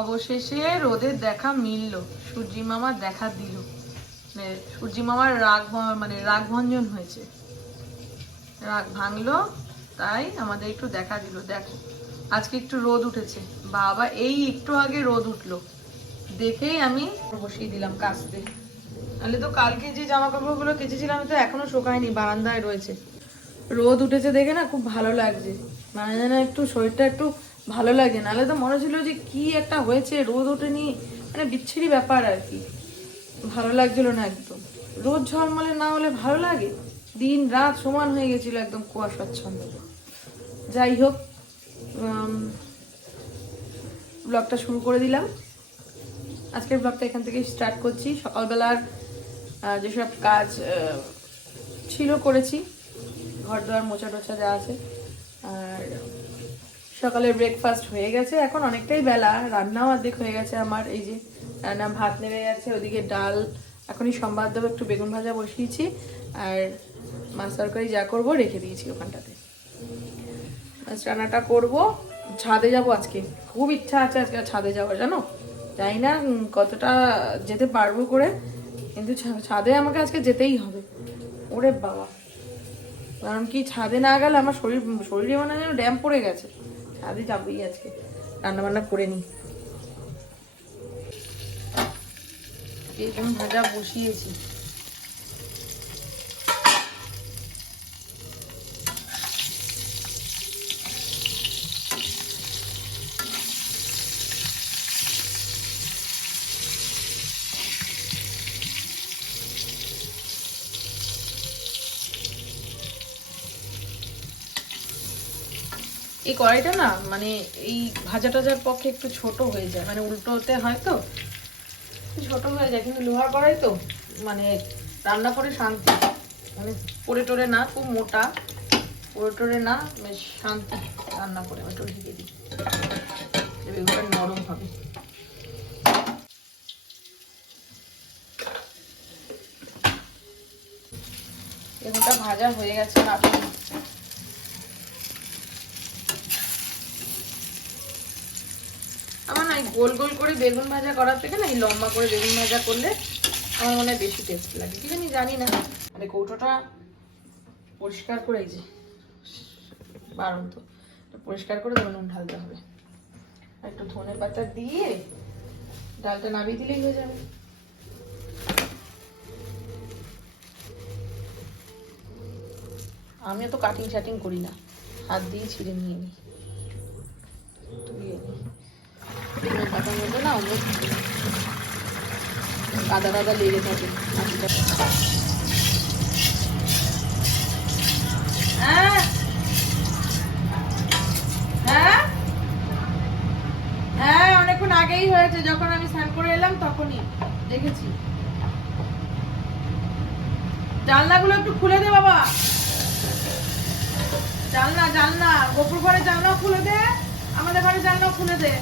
অবশেষে রোদের দেখা মিললো। সূর্যি মামার দেখা দিল। মানে সূর্যি মামার রাগ মানে রাগ ভঞ্জন হয়েছে। রাগ ভাঙলো, তাই আমাদের একটু দেখা দিল। দেখো, আজকে একটু রোদ উঠেছে। বাবা, এই একটু আগে রোদ উঠল। দেখেই আমি বসিয়ে দিলাম কাচতে নাহলে তো কালকে যে জামা কাপড়গুলো কেচেছিলাম তো এখনও শুকায়নি, বারান্দায় রয়েছে। রোদ উঠেছে দেখে না খুব ভালো লাগছে। মানে একটু শরীরটা একটু ভালো লাগে নাহলে তো মনে ছিল যে কি একটা হয়েছে, রোদ ওঠেনি মানে বিচ্ছিরি ব্যাপার আর কি। ভালো লাগছিল না একদম। রোদ ঝলমলে না হলে ভালো লাগে। দিন, রাত সমান হয়ে গেছিল একদম কুয়াশাচ্ছন্ন। যাই হোক ব্লগটা শুরু করে দিলাম। আজকের ব্লগটা এখান থেকে স্টার্ট করছি। সকালবেলার যেসব কাজ ছিল করেছি। ঘর দোয়ার মোচা টোচা যা আছে। আর সকালে ব্রেকফাস্ট হয়ে গেছে। এখন অনেকটাই বেলা। রান্নাও অর্ধেক হয়ে গেছে আমার। এই যে, রান্না ভাত নেমে গেছে, ওদিকে ডাল। এখনই সম্বাদ দেবো, একটু বেগুন ভাজা বসিয়েছি। আর মাছ তরকারি যা করব, রেখে দিয়েছি ওখানটাতে। মাছ রান্নাটা করব। ছাদে যাব আজকে। খুব ইচ্ছা আছে আজকে ছাদে যাওয়ার, জানো? জানি না কতটা যেতে পারব করে। কিন্তু ছাদে আমাকে আজকে যেতেই হবে। ওরে বাবা। কারণ কি, ছাদে না গেলে আমার শরীর, শরীরে মানে যেন ড্যাম পড়ে গেছে। ছাদে যাবই আজকে। রান্না বান্না করে নিই। বেগুন ভাজা বসিয়েছি। এই কড়াইটা না মানে এই ভাজা টাজার পক্ষে একটু ছোট হয়ে যায়। মানে উল্টোতে হয় তো ছোট হয়ে যায়, কিন্তু লোহার কড়াই তো মানে রান্না করে শান্তি। মানে পড়ে টরে না, খুব মোটা পড়ে টরে না, বেশ শান্তি রান্না করে, আমি একটু ঢেকে দিই। বেগুনটা নরম হবে। বেগুনটা ভাজা হয়ে গেছে নাড়ি আমার না এই গোল গোল করে বেগুন ভাজা করার থেকে না, এই লম্বা করে বেগুন ভাজা করলে আমার মনে হয় বেশি টেস্ট লাগে। কি জানি জানি না। মানে কৌটোটা পরিষ্কার করে যে বারণ তো পরিষ্কার করে দেবো নুন ঢালতে হবে। একটু ধনে পাতা দিয়ে ডালটা নামিয়ে দিলেই হয়ে যাবে। আমিও তো কাটিং শাটিং করি না। হাত দিয়ে ছিঁড়ে নিয়ে নিই। মধ্যে কাদা লেগে থাকে করে এলাম তখনই দেখেছি জানলাগুলো একটু খুলে দে বাবা। জানলা জানলা। গোপুর ঘরে জানলা খুলে দে। আমাদের ঘরে জানলা খুলে দে।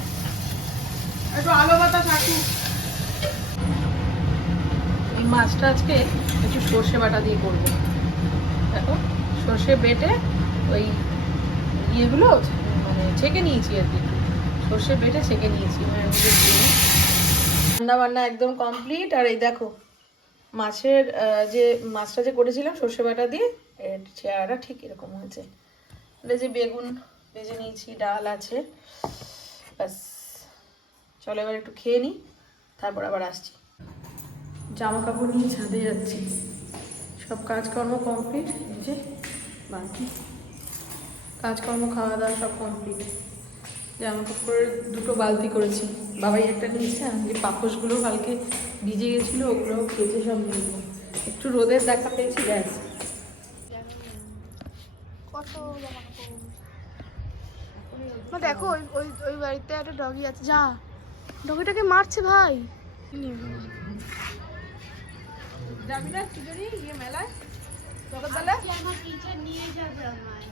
একটু আলো বাতাস থাকুক এই মাছটা আজকে একটু সর্ষে বাটা দিয়ে করব। দেখো, সর্ষে বেটে ওই ইয়েগুলো মানে ছেঁকে নিয়েছি আর কি। সর্ষে বেটে ছেঁকে নিয়েছি মধ্যে রান্না বান্না একদম কমপ্লিট আর এই দেখো, মাছের যে মাছটা যে করেছিলাম সর্ষে বাটা দিয়ে, এর চেহারাটা ঠিক এরকম হয়েছে। যে বেগুন ভেজে নিয়েছি, ডাল আছে, ব্যাস। চলো এবার একটু খেয়ে নিই তারপর আবার আসছি। জামা কাপড় নিয়ে ছাদে যাচ্ছি। সব কাজকর্ম কমপ্লিট যে বাকি। কাজকর্ম খাওয়া দাওয়া সব কমপ্লিট জামা কাপড়ের দুটো বালতি করেছি। বাবাই একটা নিয়েছে যে পাপোশগুলো কালকে ভিজে গেছিল ওগুলো কেচে সব নিয়ে একটু রোদের দেখা পেয়েছি ব্যাস। কত জামা কাপড় দেখো ওই ওই ওই বাড়িতে একটা ডগি আছে যা। ডগিটাকে মারছে ভাই। যাবি না খিচুড়ি ইয়ে মেলায় সকালবেলা আমার টিচার নিয়ে যাবে আমায়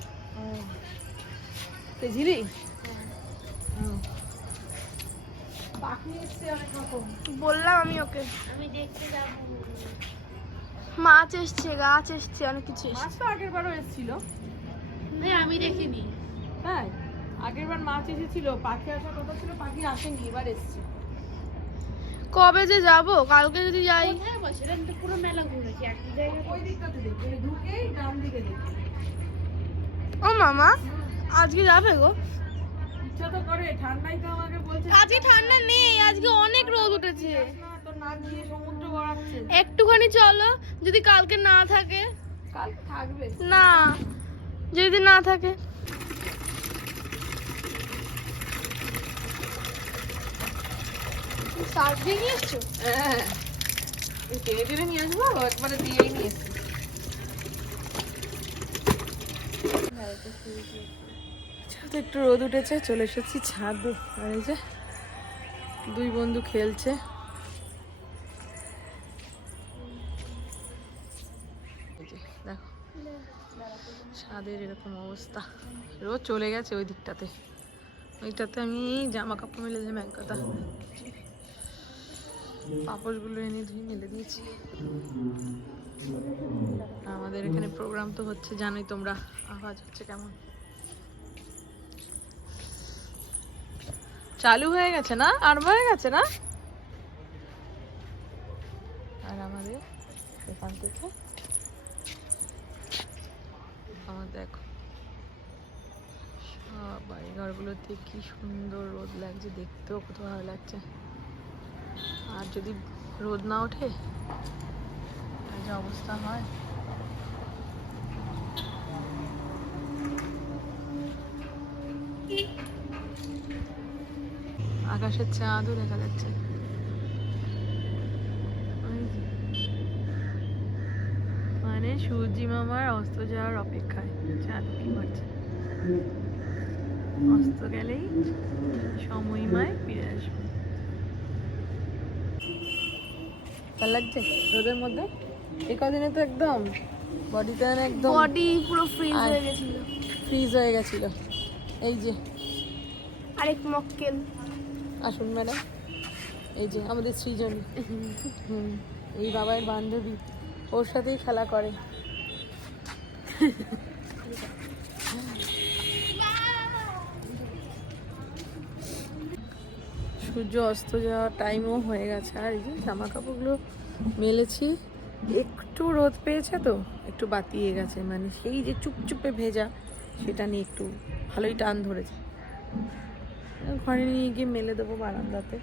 ঝিলি? পাখি এসছে বললাম আমি ওকে। আমি দেখতে যাব। মাছ এসছে গাছ এসছে অনেক কিছু মাছ তো আগের বারও এসেছিল আমি দেখিনি। তাই? আগের বার মাছ এসেছিল পাখি আসার কথা ছিল পাখি আসেনি এবার এসছে। কবে যে যাব? কালকে যদি যাই। পুরো মেলা ঘুরেছি একটা জায়গায় ওই দিকটাতে দেখি ঢুকেই ডান দিকে দেখি। ও মামা আজকে যাবে গো? ইচ্ছা তো করে ঠান্ডাই তো আমাকে বলছে আজকে ঠান্ডা নেই আজকে অনেক রোদ উঠেছে। তোর না গিয়ে সমুদ্র গড়াচ্ছে। একটুখানি চলো যদি কালকে না থাকে। কালকে থাকবে। না যদি না থাকে। সার্ফ দিয়ে নিয়ে এসছো হ্যাঁ। এই টেনে টেনে নিয়ে আসব একবারে দিয়েই নিয়ে এসছি। ছাদে একটু রোদ উঠেছে চলে এসেছি ছাদে। আর এই যে দুই বন্ধু খেলছে। দেখো ছাদের এরকম অবস্থা। রোদ চলে গেছে ওই দিকটাতে। ওইটাতে আমি জামা কাপড় মেলে যে ম্যাঙ্কাটা পাপড়গুলো এনে ধুয়ে মেলে দিয়েছি। আমাদের এখানে প্রোগ্রাম তো হচ্ছে, জানোই তোমরা, আওয়াজ হচ্ছে কেমন। চালু হয়ে গেছে না? আর হয়ে গেছে না? আর আমাদের এখান থেকে, আমার দেখো সব বাড়িঘরগুলোতে কি সুন্দর রোদ লাগছে, দেখতেও কত ভালো লাগছে। আর যদি রোদ না ওঠে যা অবস্থা হয়। আকাশের চাঁদও দেখা যাচ্ছে। মানে সূর্যি মামার অস্ত যাওয়ার অপেক্ষায় চাঁদ কি করছে অস্ত গেলেই সময়মায় ফিরে আসবে। ভালো লাগছে রোদের মধ্যে? এই কদিনে তো একদম বডিটা একদম বডি পুরো ফ্রিজ হয়ে গেছিল। ফ্রিজ হয়ে গেছিল। এই যে। আরেক মক্কেল। আসুন ম্যাডাম। এই যে আমাদের সৃজন। এই বাবার বান্ধবী। ওর সাথেই খেলা করে। সূর্য অস্ত যাওয়ার টাইমও হয়ে গেছে। আর এই যে জামা কাপড়গুলো মেলেছি। একটু রোদ পেয়েছে তো, একটু বাতিয়ে গেছে। মানে সেই যে চুপচুপে ভেজা, সেটা নিয়ে একটু ভালোই টান ধরেছে। ঘরে নিয়ে গিয়ে মেলে দেবো বারান্দাতে।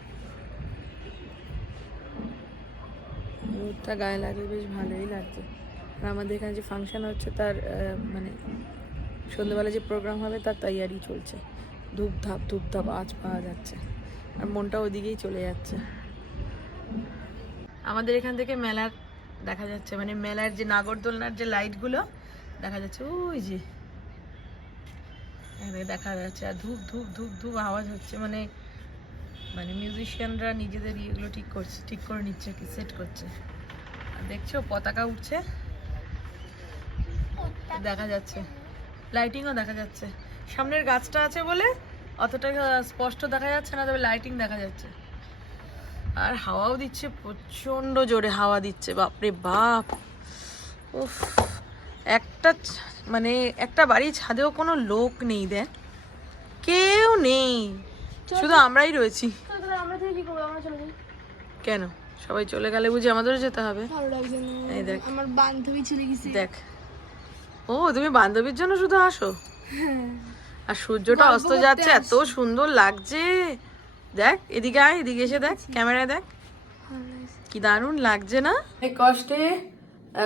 রোদটা গায়ে লাগলে বেশ ভালোই লাগছে। আর আমাদের এখানে যে ফাংশন হচ্ছে, তার মানে সন্ধ্যেবেলা যে প্রোগ্রাম হবে, তার তৈয়ারি চলছে। ধূপধাপ ধূপধাপ আজ পাওয়া যাচ্ছে। আর মনটা ওদিকেই চলে যাচ্ছে। আমাদের এখান থেকে মেলার দেখা যাচ্ছে মানে মেলার যে নাগরদোলনার যে লাইটগুলো দেখা যাচ্ছে, ওই যে এখানে দেখা যাচ্ছে, আর ধূপ ধূপ ধূপ ধূপ আওয়াজ হচ্ছে মানে মানে মিউজিশিয়ানরা নিজেদের ইয়েগুলো ঠিক করছে, ঠিক করে নিচ্ছে কি সেট করছে। আর দেখছ, পতাকা উঠছে, দেখা যাচ্ছে লাইটিংও দেখা যাচ্ছে। সামনের গাছটা আছে বলে অতটা স্পষ্ট দেখা যাচ্ছে না তবে লাইটিং দেখা যাচ্ছে। আর হাওয়াও দিচ্ছে প্রচণ্ড জোরে হাওয়া দিচ্ছে বাপরে বাপ। উফ একটা মানে একটা বাড়ির ছাদেও কোনো লোক নেই দেখ। কেউ নেই শুধু আমরাই রয়েছি। কেন? সবাই চলে গেলে বুঝি আমাদেরও যেতে হবে। এই দেখ। আমার বান্ধবী চলে গেছে। দেখ। ও তুমি বান্ধবীর জন্য শুধু আসো? আর সূর্যটা অস্ত যাচ্ছে এত সুন্দর লাগছে। দেখ এদিকে আয় এদিকে এসে দেখ ক্যামেরায় দেখ। কি দারুণ লাগছে না? কষ্টে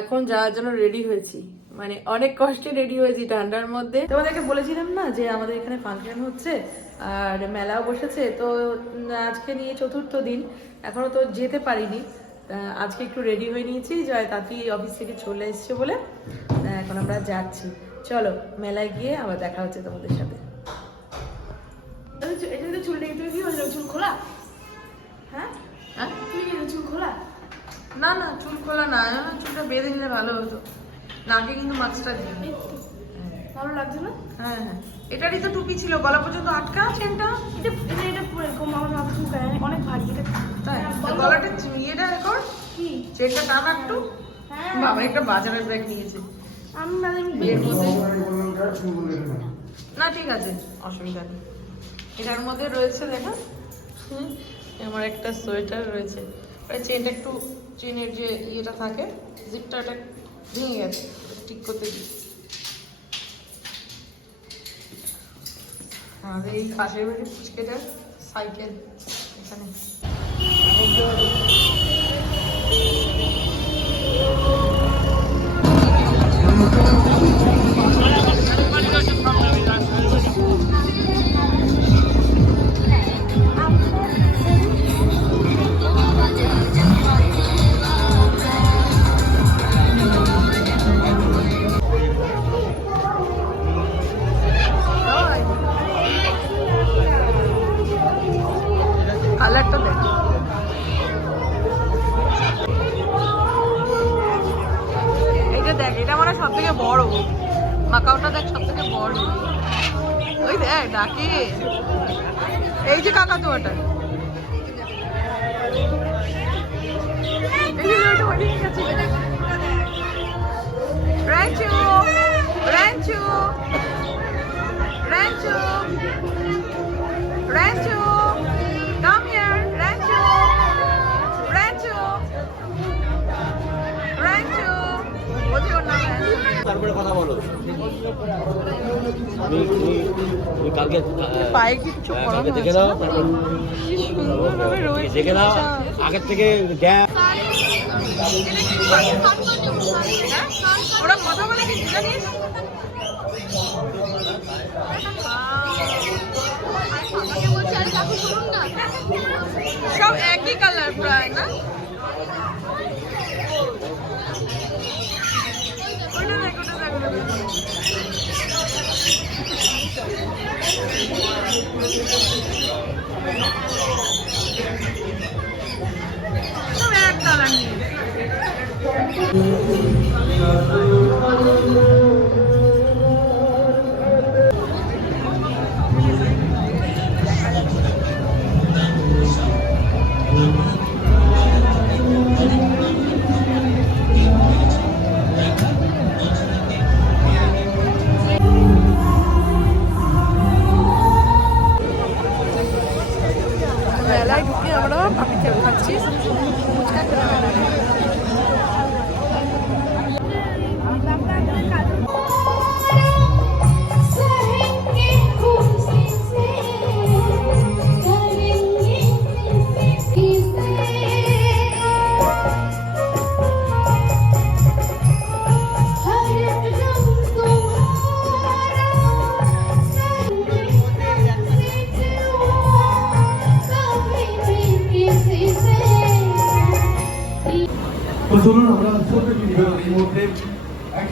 এখন যাওয়ার জন্য রেডি হয়েছি। মানে অনেক কষ্টে রেডি হয়েছি ঠান্ডার মধ্যে। তোমাদেরকে বলেছিলাম না যে আমাদের এখানে ফাংশন হচ্ছে? আর মেলাও বসেছে তো আজকে নিয়ে চতুর্থ দিন। এখনও তো যেতে পারিনি। আজকে একটু রেডি হয়ে নিয়েছি জয় তাঁতি অফিস থেকে চলে এসছে বলে। এখন আমরা যাচ্ছি। চলো মেলায় গিয়ে আবার দেখা হচ্ছে তোমাদের সাথে। এটা তো চুলটা তুমি কি বলছো চুল খোলা? হ্যাঁ? হ্যাঁ? চুল খোলা? না না চুল খোলা না। চুলটা বেঁধে নিলে ভালো হতো। নাকে কিন্তু মাস্কটা ভালো লাগছে না? হ্যাঁ হ্যাঁ। এটারই তো টুপি ছিল। গলা পর্যন্ত আটকা চেনটা এটা? এটা এটা পুরো এরকম আমার মাথা চুলকায় অনেক ভারী এটা। তাই? হ্যাঁ। গলাটা ইয়েটা কর কি? চেনটা টান একটু বাবা একটা বাজারের ব্যাগ নিয়েছে। না ঠিক আছে অসুবিধা নেই। এটার মধ্যে রয়েছে দেখো। হুম, আমার একটা সোয়েটার রয়েছে। চেনটা একটু চেনের যে ইয়েটা থাকে জিপটা ওটা ভেঙে গেছে ঠিক করতে দিই। আমাদের এই পাশের বাড়ির ফুচকেটার সাইকেল এখানে। দেখ, এটা মানে সব থেকে বড় মাকাওটা দেখ সব থেকে বড় ওই দেখ, ডাকে এই যে কাকা তো ওটা Rancho! Rancho! Rancho! Rancho! তারপরে কথা বলো। কালকে পায়ে হ্যাঁ, কালকে দেখে দাও না? তারপর দেখে দাও আগের থেকে গ্যাপ। ওরা কথা বলে কি জানিস সব একই কালার প্রায় না?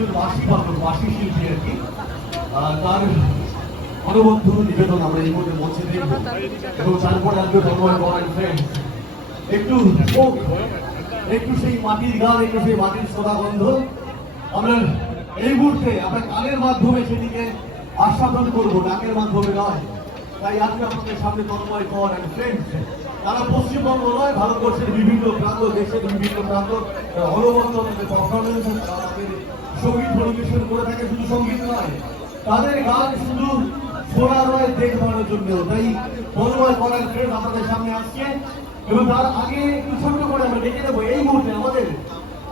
একজন বাসি পাঠক বাসি শিল্পী আর কি। তার অনবদ্য নিবেদন আমরা এই মুহূর্তে মঞ্চে দেখব। এবং তারপর আসবে তন্ময় বড় ফ্রেন্ড একটু একটু সেই মাটির গান একটু সেই মাটির সোদা গন্ধ আমরা এই মুহূর্তে, আমরা গানের মাধ্যমে সেটিকে আস্বাদন করব ডাকের মাধ্যমে নয়। তাই আজকে আমাদের সামনে তন্ময় কর অ্যান্ড ফ্রেন্ডস তারা পশ্চিমবঙ্গ নয়, ভারতবর্ষের বিভিন্ন প্রান্ত, দেশের বিভিন্ন প্রান্ত অনবদ্য আমাদের পারফরমেন্স আমাদের সংগীত পরিবেশন করে থাকে, শুধু সংগীত নয়, তাদের গান শুধু শোনা নয় দেখবার জন্য তাই তন্ময় করার ফ্রেন্ড আমাদের সামনে আসছে, এবং তার আগে একটু ছোট্ট করে আমরা ডেকে নেব। এই মুহূর্তে আমাদের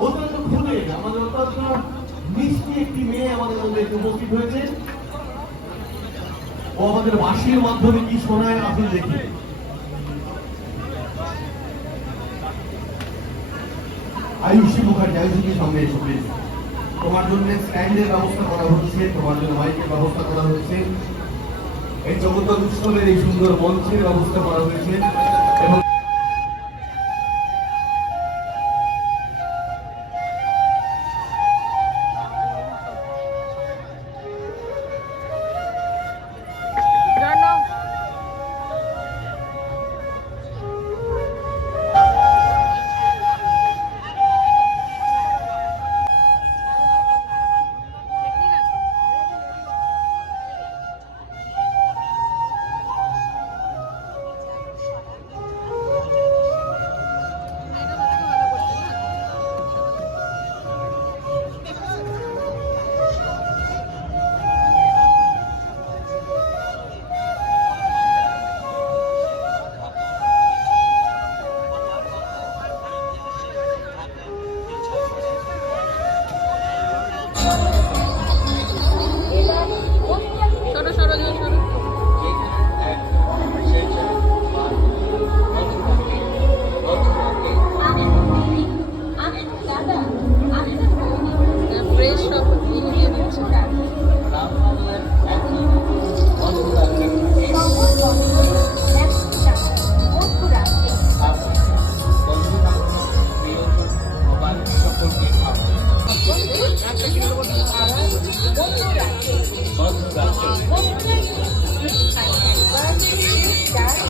অত্যন্ত খুদে আমাদের অত্যন্ত মিষ্টি একটি মেয়ে আমাদের মধ্যে উপস্থিত হয়েছে। ও আমাদের বাঁশির মাধ্যমে কি শোনায়, আপনি দেখি। আয়ুষী মুখার্জি, আয়ুষীকে সঙ্গে এসো তোমার জন্য স্ট্যান্ডের ব্যবস্থা করা হচ্ছে তোমার জন্য মাইকের ব্যবস্থা করা হয়েছে এই জগত উৎসবের এই সুন্দর মঞ্চের ব্যবস্থা করা হয়েছে।